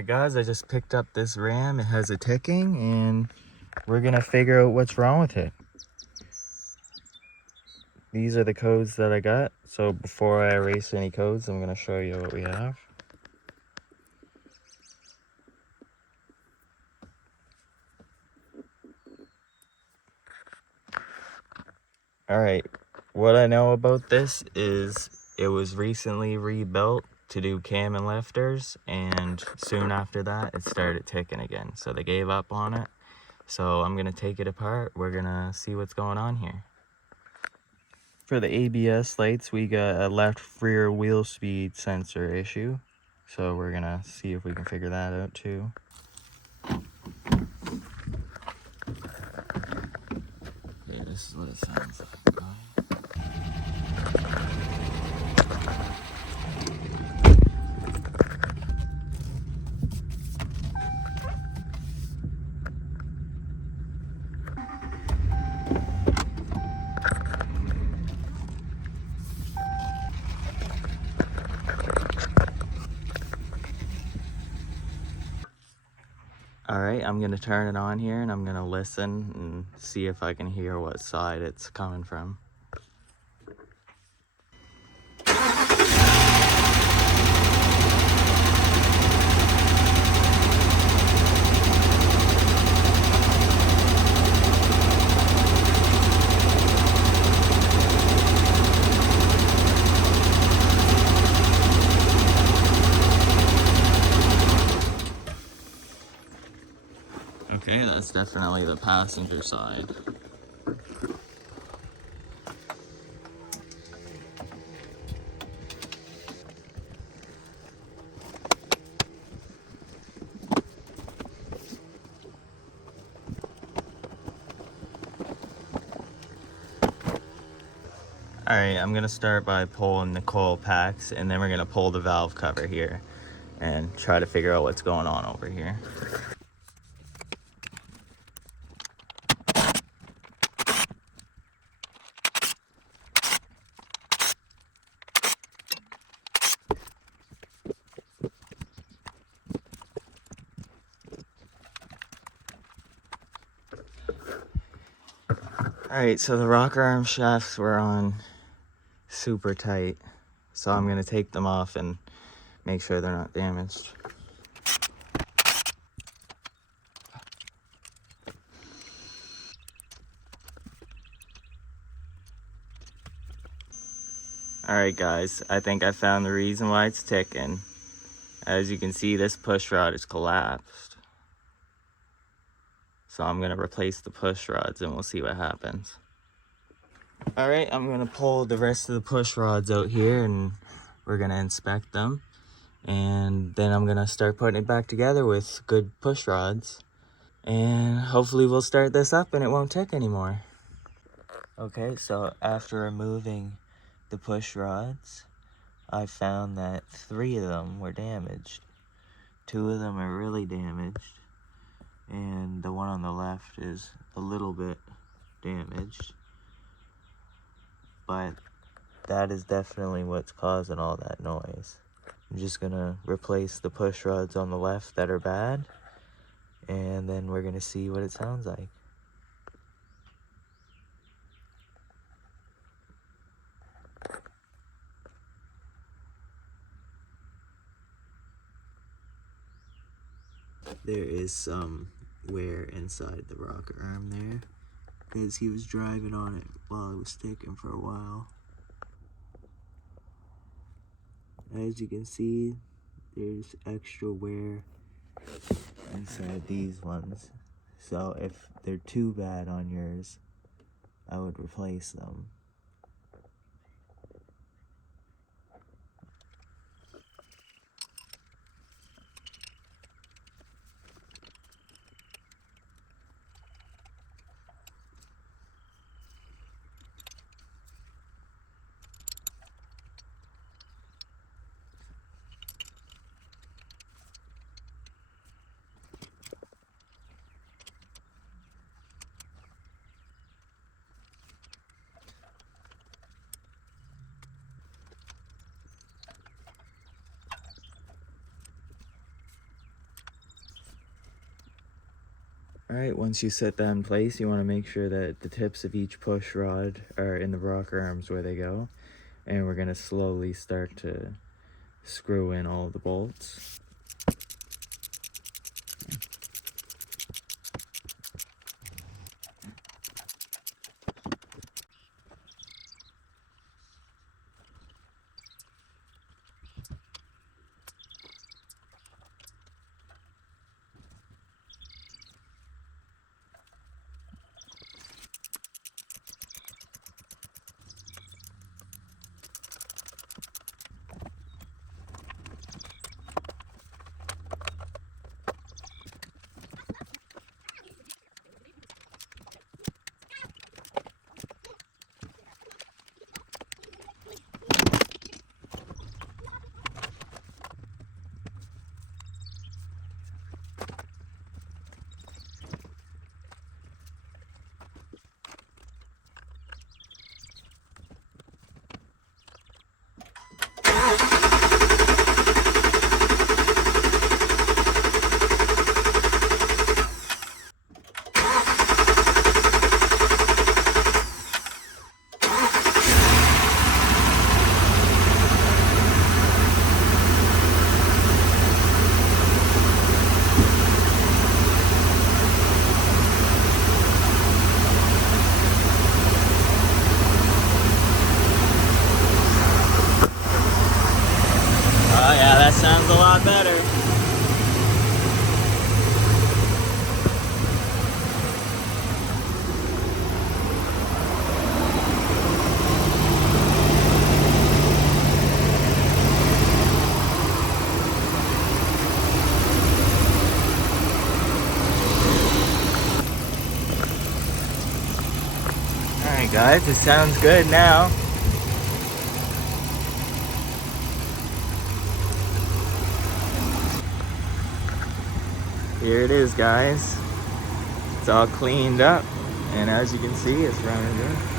Alright guys, I just picked up this ram. It has a ticking and we're gonna figure out what's wrong with it. These are the codes that I got. So before I erase any codes, I'm gonna show you what we have. Alright, what I know about this is it was recently rebuilt to do cam and lifters, and soon after that it started ticking again. So they gave up on it. So I'm gonna take it apart. We're gonna see what's going on here. For the ABS lights, we got a left rear wheel speed sensor issue. So we're gonna see if we can figure that out too. Okay, this is what it sounds like. Alright, I'm gonna turn it on here and I'm gonna listen and see if I can hear what side it's coming from. Okay, that's definitely the passenger side. Alright, I'm gonna start by pulling the coil packs, and then we're gonna pull the valve cover here and try to figure out what's going on over here. Alright, so the rocker arm shafts were on super tight, so I'm gonna take them off and make sure they're not damaged. Alright guys, I think I found the reason why it's ticking. As you can see, this push rod is collapsed. So I'm gonna replace the push rods and we'll see what happens. Alright, I'm gonna pull the rest of the push rods out here and we're gonna inspect them. And then I'm gonna start putting it back together with good push rods. And hopefully we'll start this up and it won't tick anymore. Okay, so after removing the push rods, I found that 3 of them were damaged. 2 of them are really damaged, and the one on the left is a little bit damaged. But that is definitely what's causing all that noise. I'm just gonna replace the push rods on the left that are bad, and then we're gonna see what it sounds like. There is some wear inside the rocker arm there, because he was driving on it while it was sticking for a while. As you can see, there's extra wear inside these ones. So if they're too bad on yours, I would replace them. All right, once you set that in place, you want to make sure that the tips of each push rod are in the rocker arms where they go. And we're going to slowly start to screw in all of the bolts. Oh yeah, that sounds a lot better. Alright guys, it sounds good now. Here it is, guys. It's all cleaned up, and as you can see, it's running good.